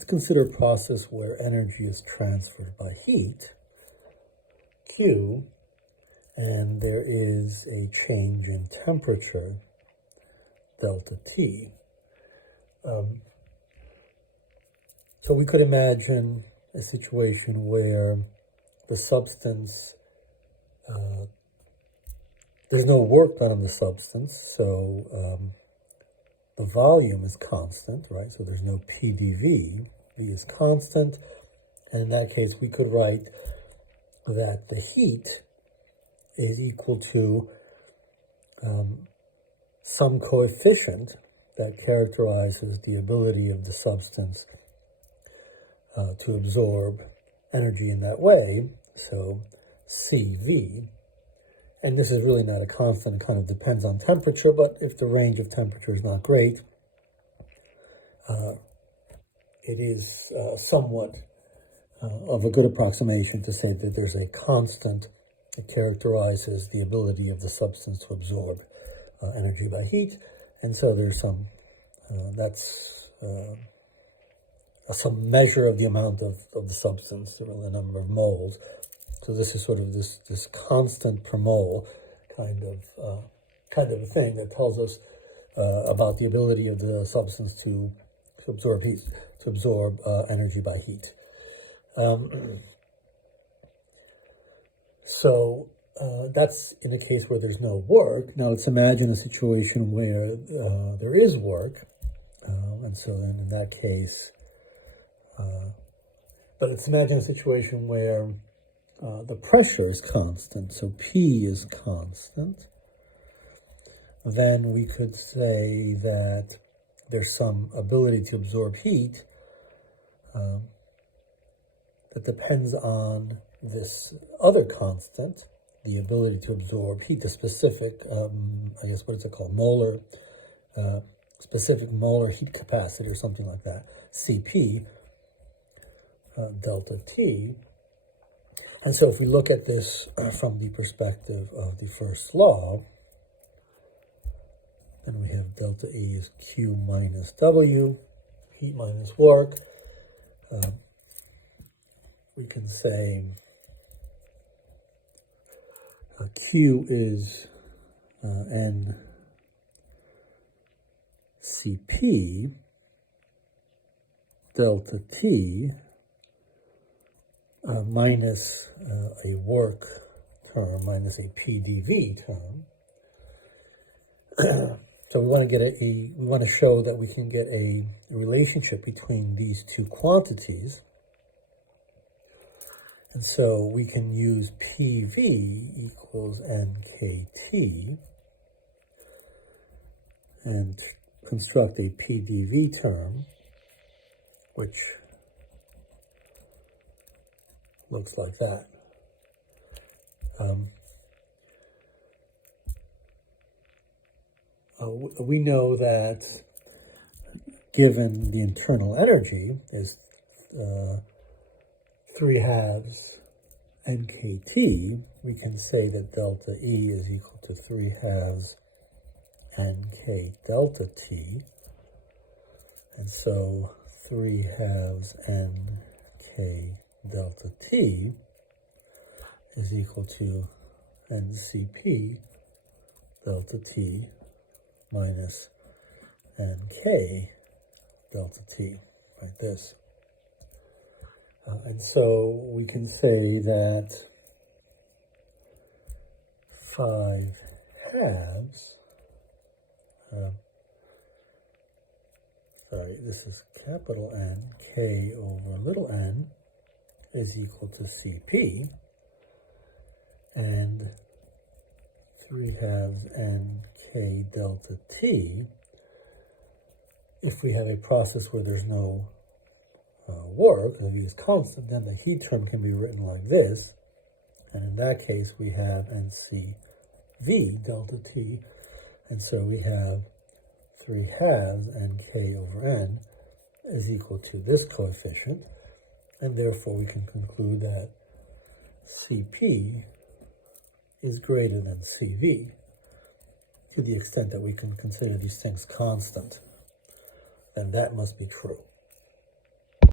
let's consider a process where energy is transferred by heat, Q, and there is a change in temperature, delta T. So we could imagine a situation where the substance, there's no work done on the substance, so the volume is constant, right? So there's no PdV, V is constant, and in that case we could write that the heat is equal to some coefficient that characterizes the ability of the substance to absorb energy in that way, so CV. And this is really not a constant, it kind of depends on temperature, but if the range of temperature is not great, it is somewhat of a good approximation to say that there's a constant that characterizes the ability of the substance to absorb energy by heat. And so there's some, some measure of the amount of the substance, the number of moles. So this is sort of this constant per mole kind of a thing that tells us about the ability of the substance to absorb heat, to absorb energy by heat. So that's in a case where there's no work. Now let's imagine a situation where there is work, and so then in that case, but let's imagine a situation where the pressure is constant, so P is constant. Then we could say that there's some ability to absorb heat that depends on this other constant, the ability to absorb heat, the specific, I guess, what is it called, molar, specific molar heat capacity or something like that, Cp, delta T. And so if we look at this from the perspective of the first law, then we have delta E is Q minus W, heat minus work. We can say Q is NCP delta T minus a work term minus a PdV term. So we want to get we want to show that we can get a relationship between these two quantities. And so we can use PV equals NKT and construct a PdV term, which looks like that. We know that given the internal energy is 3/2 NKT, we can say that delta E is equal to 3/2 NK delta T. And so 3/2 NK delta T is equal to NCP delta T minus NK delta T, like this. And so we can say that 5/2, this is capital N, K over little n, is equal to Cp, and 3/2 NK delta T, if we have a process where there's no work, the V is constant, then the heat term can be written like this, and in that case we have NCV delta T, and so we have 3/2 NK over N is equal to this coefficient, and therefore we can conclude that Cp is greater than Cv, to the extent that we can consider these things constant, then that must be true.